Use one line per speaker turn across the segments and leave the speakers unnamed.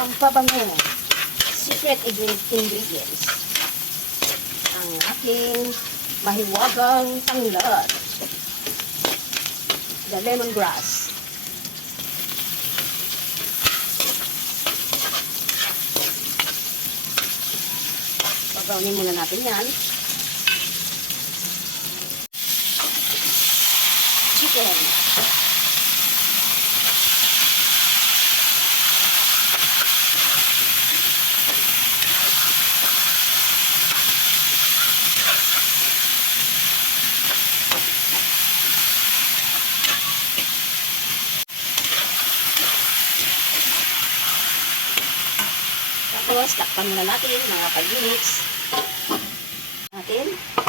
pampabango. Secret ingre- ingredients. Ang aking mahiwagang tanglad. The lemongrass. Pagawin muna natin yan. Chicken. Tapos, takpan muna natin mga 5 minutes. Natin.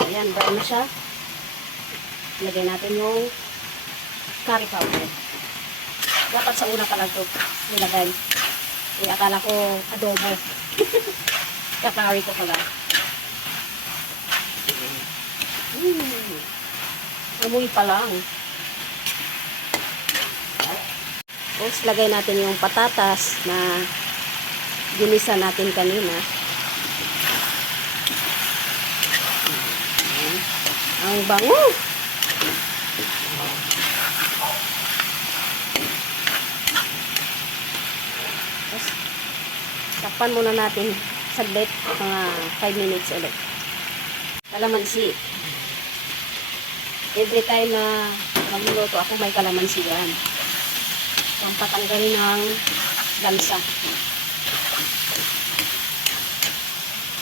Ayan, brown na siya. Lagay natin yung curry powder. Dapat sa una pa lang ito nilagay. Eh, akala ko adobo. Kakari ko pala. Mm. Amoy pa lang. Tapos, lagay natin yung patatas na ginisa natin kanina. Ang bango! Tapos, takpan muna natin saglit, mga 5 minutes ulit. Kalamansi. Every time na magluluto ako, may kalamansi yan. Pampatanggal ng lansa.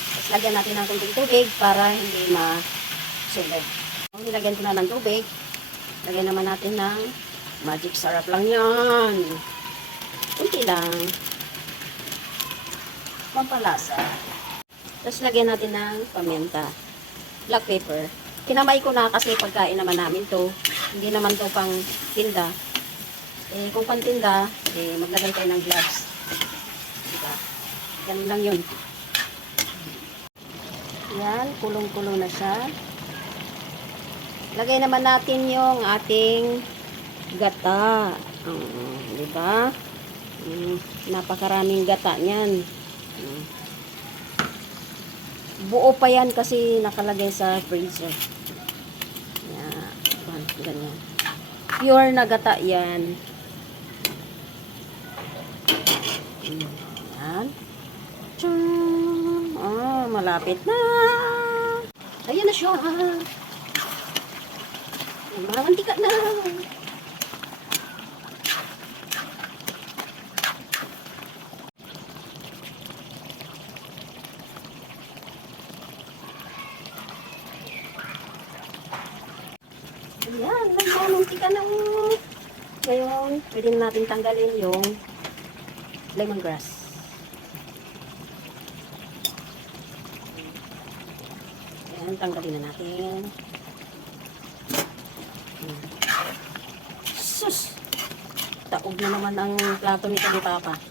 Tapos lagyan natin ng kunting tubig para hindi masunog. Kung nilagyan ko na ng tubig, lagyan naman natin ng magic sarap lang yan. Kunti lang. Pampalasa. Tapos lagyan natin ng paminta. Black pepper. Kinamay ko na kasi pagkain naman namin to. Hindi naman to pang tinda. Eh, kung pang tinda, eh, maglagay tayo ng gloves. Diba? Ganun lang yun. Yan, kulong-kulong na siya. Lagay naman natin yung ating gata. Um, di ba? Mm, napakaraming gata niyan. Mm. Buo pa yan kasi nakalagay sa freezer. Yan, ganyan. Pure na gata yan. Mm, Yan. Tiyang! Malapit na. Ayan na siya. Mamantika na. Ayan, nagmamantika na. Ngayon, pwede na natin tanggalin yung lemongrass. Ayan, tanggalin na natin. Sus! Taog na naman ang plato ni Kali Papa.